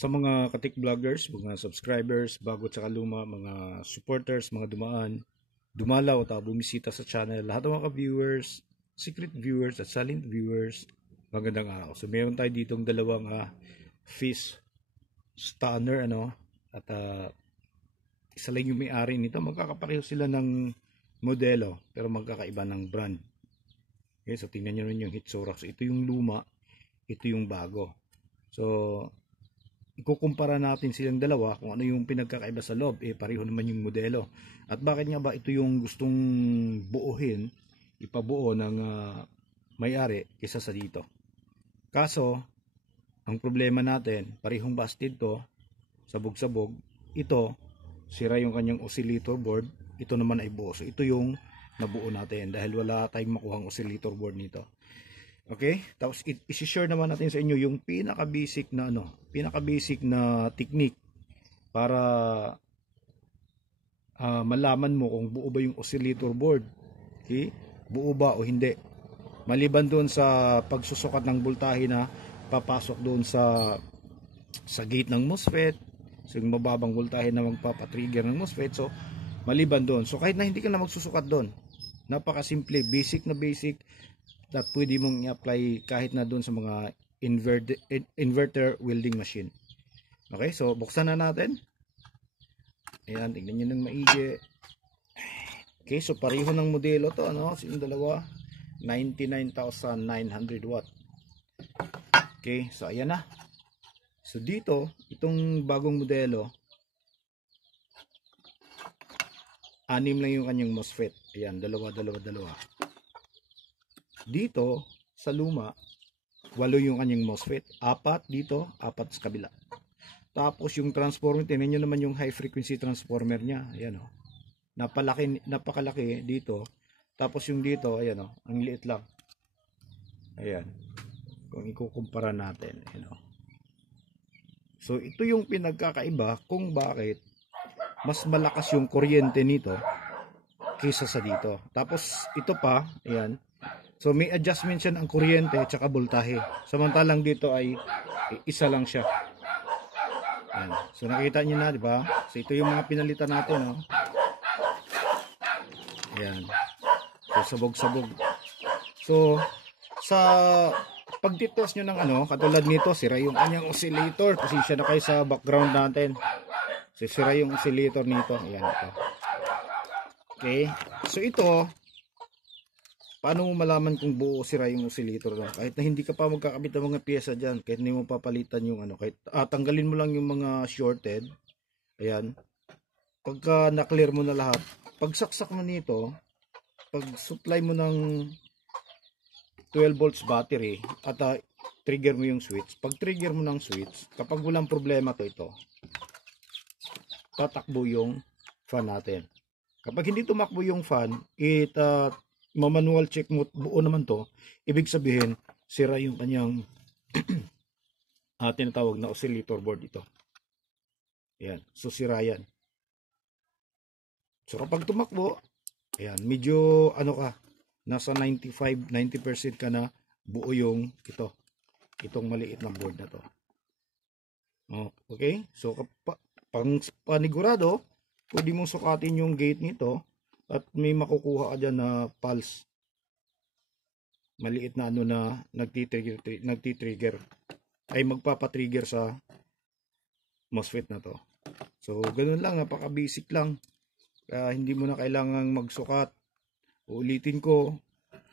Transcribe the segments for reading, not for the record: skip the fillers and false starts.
Sa mga katik vloggers, mga subscribers, bago at saka luma, mga supporters, mga dumalaw at bumisita sa channel, lahat ng mga viewers, secret viewers at silent viewers, magandang araw. So meron tayo ditong dalawang fish stunner at isa lang yung may-ari nito. Magkakapareho sila ng modelo pero magkakaiba ng brand. Okay, so tingnan nyo rin yung Hitsorax. Ito yung luma, ito yung bago. So ikukumpara natin silang dalawa kung ano yung pinagkakaiba sa loob. Pareho naman yung modelo. At bakit nga ba ito yung gustong buuhin, ipabuo ng may-ari kaysa sa dito. Kaso, ang problema natin, parehong busted to, sabog-sabog. Ito, sira yung kanyang oscillator board. Ito naman ay buo. So ito yung nabuo natin dahil wala tayong makuhang oscillator board nito. Okay? Tapos i-share naman natin sa inyo yung pinaka-basic na technique para malaman mo kung buo ba yung oscillator board. Okay? Buo ba o hindi. Maliban doon sa pagsusukat ng voltahe na papasok doon sa gate ng MOSFET. So yung mababang voltahe na magpapatrigger ng MOSFET. So maliban doon. So kahit na hindi ka na magsusukat doon, napakasimple, basic na basic that pwede mong i-apply kahit na doon sa mga inverter welding machine. Okay, so buksan na natin. Ayan, tignan nyo ng maigi. Okay, so pareho ng modelo to, yung dalawa, 99,900 watt. Okay, so ayan na. So dito, itong bagong modelo, 6 lang yung kanyang MOSFET. Ayan, dalawa. Dito, sa luma, 8 yung kanyang MOSFET. 4 dito, 4 sa kabila. Tapos yung transformer, tingnan nyo naman yung high frequency transformer niya. Ayan o. Napakalaki dito. Tapos yung dito, ayan o. Ang liit lang. Ayan. Kung ikukumpara natin. Ayan o. So ito yung pinagkakaiba kung bakit mas malakas yung kuryente nito kaysa sa dito. Tapos ito pa, ayan. So may adjustment siya ng kuryente at saka voltahe. Samantalang dito ay isa lang siya. Ayan. So nakita niyo na, di ba? So ito yung mga pinalitan natin, Ayan. So sabog-sabog. So sa pagtitos nyo ng katulad nito, sira yung kanyang oscillator. Pasensya na kayo sa background natin. So sira yung oscillator nito. Ayan ito. Okay. So ito, paano mo malaman kung buo o sira yung oscillator na? Kahit na hindi ka pa magkakabit ng mga pyesa dyan, kahit hindi mo papalitan yung kahit tanggalin mo lang yung mga shorted. Ayan. Pagka na-clear mo na lahat, pagsaksak mo nito, pag supply mo ng 12 volts battery at trigger mo yung switch. Pag trigger mo ng switch, kapag walang problema ito, tatakbo yung fan natin. Kapag hindi tumakbo yung fan, manual check mo, buo naman to, ibig sabihin, sira yung kanyang tinatawag na oscillator board ito. Ayan, so sira yan. So kapag tumakbo, ayan, medyo nasa 90% ka na buo yung itong maliit na board na to. Okay, so pang panigurado, pwede mong sukatin yung gate nito at may makukuha ka dyan na pulse. Maliit na na nagtitrigger ay magpapatrigger sa MOSFET na to. So ganun lang, napaka basic lang. Hindi mo na kailangang magsukat. Uulitin ko,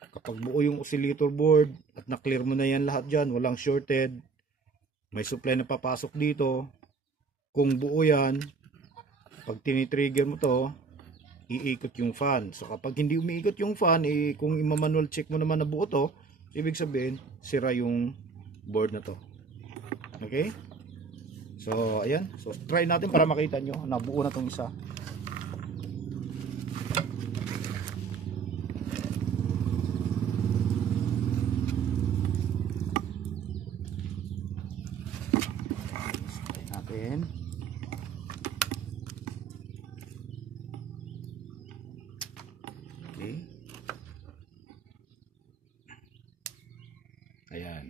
kapag buo yung oscillator board at na-clear mo na yan lahat dyan, walang shorted, may supply na papasok dito, kung buo yan, pag tinitrigger mo to, iikot yung fan. So kapag hindi umiikot yung fan, kung i-manual check mo naman na buo to, ibig sabihin, sira yung board na to. Okay? So ayan, so try natin para makita nyo na buo na tong isa. Okay. Ayan.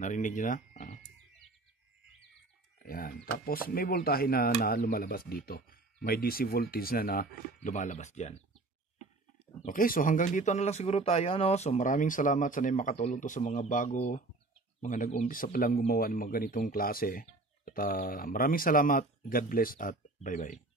Narinig nyo na? yan. Tapos may voltahe na lumalabas dito. May DC voltage na lumalabas diyan. Okay, so hanggang dito na lang siguro tayo, ano. So maraming salamat, sana makatulong to sa mga bago, mga nag-umpisa pa lang gumawa ng mga ganitong klase. At maraming salamat. God bless at bye-bye.